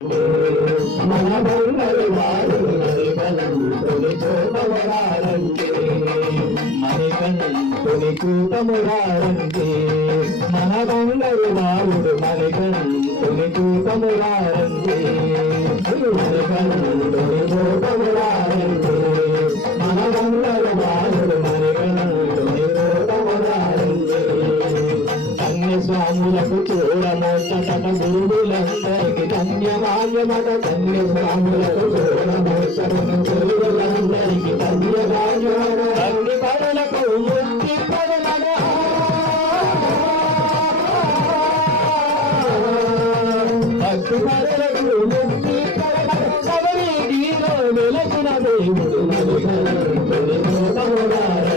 మన బంగారు వాడు మణికంఠుని చూపమురారండి మణికంఠుని చూపమురారండి మన బంగారు వాడు మణికంఠుని చూపమురారండి మణికంఠుని చూపమురారండి మన బంగారు వాడు మణికంఠుని చూపమురారండి కన్యస్వాములకు చూడమోచట గురువులందరికి ధన్యవాద్యమట కన్యస్వాములకు చూడమోచట గురువులందరికి ధన్యవాద్యమట అగ్ని పరులకు ముక్తి పరమట భక్తి పరులకు ముక్తి పరమట సవరి గీలో వెలసిన దేవుడు మణికంఠుని చూపమురారండి